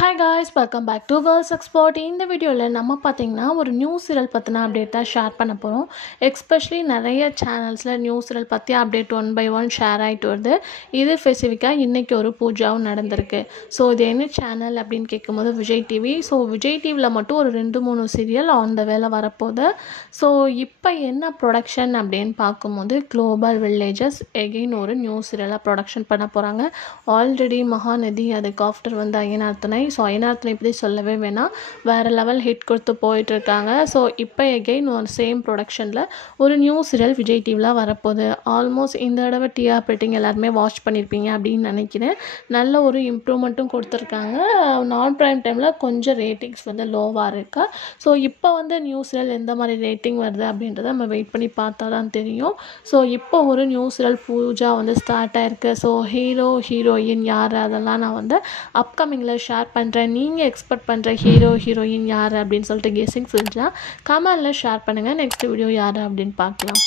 Hi guys, welcome back to Girls Export. இந்த வீடியோவில் நம்ம பார்த்தீங்கன்னா ஒரு நியூ சீரியல் பற்றின அப்டேட் தான் ஷேர் பண்ண போகிறோம். எஸ்பெஷலி நிறைய சேனல்ஸில் நியூ சீரியல் பற்றி update one by one share ஆகிட்டு வருது. இது ஸ்பெசிஃபிக்காக இன்றைக்கி ஒரு பூஜாவும் நடந்திருக்கு. ஸோ இது என்ன சேனல் அப்படின்னு கேட்கும்போது விஜய் டிவி. ஸோ விஜய் டிவியில் மட்டும் ஒரு 2-3 சீரியல் ஆன் த வேலை வரப்போகுது. ஸோ இப்போ என்ன ப்ரொடக்ஷன் அப்படின்னு பார்க்கும்போது குளோபல் வில்லேஜஸ் எகெயின் ஒரு நியூ சீரியலாக ப்ரொடக்ஷன் பண்ண போகிறாங்க. ஆல்ரெடி மகாநதி அதுக்கு ஆஃப்டர் வந்து ஐயனார்த்தனை. ஸோ ஐயனார்த்தனை இப்படி சொல்லவே வேணாம், வேறு லெவல் ஹிட் கொடுத்து போயிட்டுருக்காங்க. ஸோ இப்போ எகெயின் ஒரு சேம் ப்ரொடக்ஷனில் ஒரு நியூ சீரியல் விஜய் டிவியில் வரப்போகுது. ஆல்மோஸ்ட் இந்த தடவை டிஆர் ரேட்டிங் எல்லாருமே வாட்ச் பண்ணியிருப்பீங்க அப்படின்னு நினைக்கிறேன். நல்ல ஒரு இம்ப்ரூவ்மெண்ட்டும் கொடுத்துருக்காங்க. நான் ப்ரைம் டைமில் கொஞ்சம் ரேட்டிங்ஸ் வந்து லோவாக இருக்கா. ஸோ இப்போ வந்து நியூ சீரியல் எந்த மாதிரி ரேட்டிங் வருது அப்படின்றத நம்ம வெயிட் பண்ணி பார்த்தா தான் தெரியும். ஸோ இப்போ ஒரு நியூ சீரியல் பூஜா வந்து ஸ்டார்ட் ஆயிருக்கு. ஸோ ஹீரோ ஹீரோயின் யார் அதெல்லாம் நான் வந்து அப்கமிங்கில் ஷேர் பண்ணுறேன். நீங்கள் எக்ஸ்பெக்ட் பண்ணுற ஹீரோ ஹீரோயின் யார் அப்படின்னு சொல்லிட்டு கெஸ்ஸிங் செஞ்சால் கமெண்டில் ஷேர் பண்ணுங்கள். நெக்ஸ்ட் வீடியோ யார் அப்படின்னு பார்க்கலாம்.